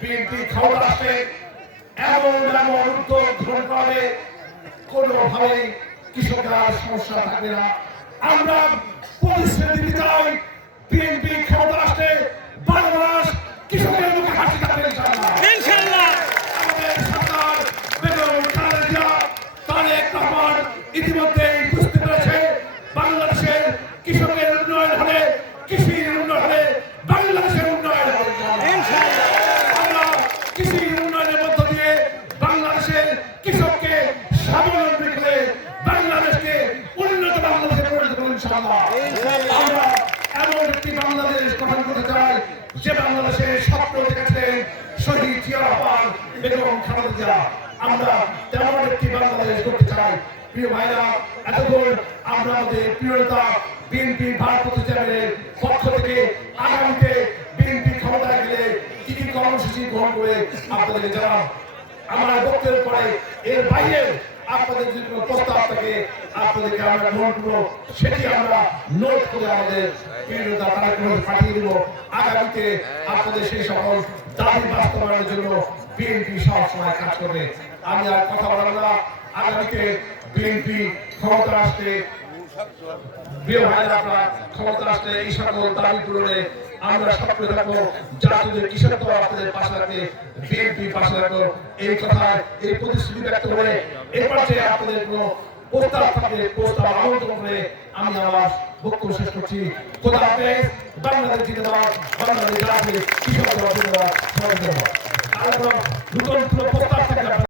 BNP ক্ষমতা আসলে এমন এমন উদ্যোগ গ্রহণ করে কোনোভাবেই কৃষকরা সমস্যা থাকবে না। আমরা প্রতিশ্রুতি দিতে চাই বিএনপি ক্ষমতা আসলে বাংলাদেশ কৃষকের মুখে হাসি থাকবে ইনশাআল্লাহ। আমাদের সরকার বেগম খালেদা জিয়া তারেক রহমান ইতিমধ্যেই বুঝতে পেরেছে বাংলাদেশের কৃষকের উন্নয়ন হলে কৃষির উন্নয়ন হলে বাংলাদেশের উন্নয়ন হবে ইনশাআল্লাহ। আমরা কৃষির উন্নয়নের মধ্য দিয়ে বাংলাদেশের কৃষককে স্বাবলম্বী করে বাংলাদেশকে উন্নত বাংলাদেশে পরিণত করব ইনশাআল্লাহ। আমরা এমন একটি বাংলাদেশ গঠন করতে চাই যে বাংলাদেশের স্বপ্ন দেখেছেন শহীদ জিয়া রহমান বেগম খালেদা জিয়া। আমরা তেমন একটি বাংলাদেশ করতে চাই। প্রিয় ভাইরা, এতক্ষণ আমরা আমাদের প্রিয় নেতা বিএনপি ভারপ্রাপ্ত চেয়ারম্যানের পক্ষ থেকে আগামীতে বিএনপি ক্ষমতায় গেলে কি কি কর্মসূচি গ্রহণ করে আপনাদের জানাব। আমার বক্তব্যের পরে এর বাইরে আপনাদের যদি কোনো প্রস্তাব থাকে আপনাদেরকে আমরা গ্রহণ করবো, সেটি আমরা নোট করে আমাদের প্রিয় নেতা তারেক রহমানকে পাঠিয়ে দেবো। আগামীতে আপনাদের সেই সকল দাবি বাস্তবায়নের জন্য বিএনপি সবসময় কাজ করবে। আমি আর কথা বলবো না। আগামীতে বিএনপি ক্ষমতা আসতে প্রিয় ভাইরা, আপনারা ক্ষমতা আসলে এই সকল দাবি পূরণে আমরা সক্রিয় থাকবো। জাতীয় কৃষক দল আপনাদের পাশে রাখবে, বিএনপি পাশে রাখবো। এই কথায় এই প্রতিশ্রুতি ব্যক্ত করে এরপর যে আপনাদের কোনো প্রস্তাব থাকবে প্রস্তাব আমন্ত্রণ করে আমি আমার বক্তব্য শেষ করছি। খোদা হাফেজ। বাংলাদেশ জিন্দাবাদ। বাংলাদেশ জাতীয় কৃষক দল জিন্দাবাদ। আর নতুন কোনো প্রস্তাব